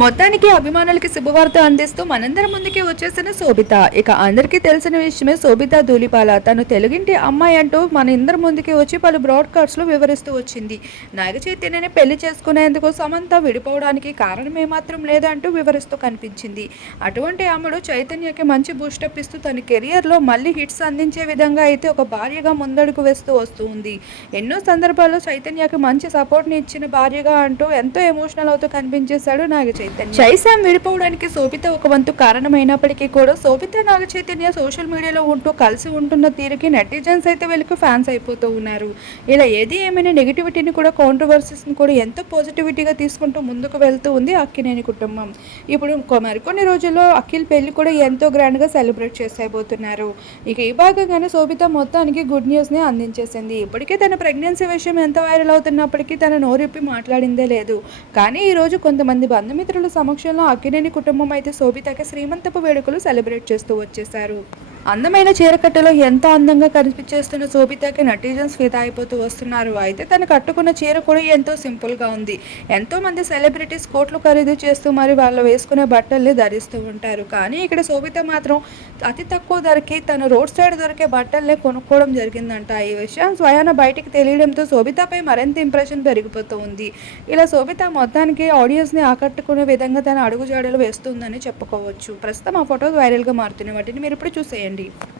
మొత్తానికి అభిమానులకి శుభవార్త అందిస్తూ మనందరి ముందుకి వచ్చేసిన శోభిత. ఇక అందరికీ తెలిసిన విషయమే శోభిత ధూళిపాల. తను తెలుగింటి అమ్మాయి అంటూ మన ఇందరి ముందుకి వచ్చి పలు బ్రాడ్కాస్ట్లో వివరిస్తూ వచ్చింది. నాగ చైతన్యని పెళ్ళి చేసుకునేందుకు సమంత విడిపోవడానికి కారణం ఏమాత్రం లేదంటూ వివరిస్తూ కనిపించింది. అటువంటి ఆమెడు చైతన్యకి మంచి బూస్టప్ ఇస్తూ తన కెరియర్లో మళ్ళీ హిట్స్ అందించే విధంగా అయితే ఒక భార్యగా ముందడుగు వేస్తూ వస్తూ ఉంది ఎన్నో సందర్భాల్లో చైతన్యకి మంచి సపోర్ట్ని ఇచ్చిన భార్యగా అంటూ ఎంతో ఎమోషనల్ అవుతూ కనిపించేశాడు నాగ చైతన్య. చైసాం విడిపోవడానికి శోభిత ఒక వంతు కారణమైనప్పటికీ కూడా శోభిత నాగ చైతన్య సోషల్ మీడియాలో ఉంటూ కలిసి ఉంటున్న తీరుకి నెటిజన్స్ అయితే వీళ్ళకి ఫ్యాన్స్ అయిపోతూ ఉన్నారు. ఇలా ఏది ఏమైనా నెగిటివిటీని కూడా కాంట్రవర్సీస్ని కూడా ఎంతో పాజిటివిటీగా తీసుకుంటూ ముందుకు వెళ్తూ ఉంది అక్కినేని కుటుంబం. ఇప్పుడు మరికొన్ని రోజుల్లో అఖిల్ పెళ్ళి కూడా ఎంతో గ్రాండ్గా సెలబ్రేట్ చేసేయబోతున్నారు. ఇక ఈ భాగంగానే శోభిత మొత్తానికి గుడ్ న్యూస్ని అందించేసింది. ఇప్పటికే తన ప్రెగ్నెన్సీ విషయం ఎంత వైరల్ అవుతున్నప్పటికీ తన నోరిప్పి మాట్లాడిందే లేదు. కానీ ఈ రోజు కొంతమంది బంధుమిత్రులు సమక్షంలో అక్కినేని కుటుంబం అయితే శోభితకి శ్రీమంతపు వేడుకలు సెలబ్రేట్ చేస్తూ వచ్చేశారు. అందమైన చీరకట్టలో ఎంతో అందంగా కనిపించేస్తున్న శోభితకి నటీజన్స్ ఫిదా అయిపోతూ వస్తున్నారు. అయితే తను కట్టుకున్న చీర కూడా ఎంతో సింపుల్గా ఉంది. ఎంతో మంది సెలబ్రిటీస్ కోట్లు ఖరీదు చేస్తూ మరి వాళ్ళు వేసుకునే బట్టల్ని ధరిస్తూ ఉంటారు. కానీ ఇక్కడ శోభిత మాత్రం అతి తక్కువ ధరకి తను రోడ్ సైడ్ దొరికే బట్టల్ని కొనుక్కోవడం జరిగిందంట. ఈ విషయం స్వయాన బయటికి తెలియడంతో శోభితపై మరింత ఇంప్రెషన్ పెరిగిపోతూ ఉంది. ఇలా శోభిత మొత్తానికి ఆడియన్స్ని ఆకట్టుకునే విధంగా తన అడుగుజాడలు వేస్తుందని చెప్పుకోవచ్చు. ప్రస్తుతం ఆ ఫోటోస్ వైరల్గా మారుతున్నాయి. వాటిని మీరు ఇప్పుడు చూసేయండి. చేయండి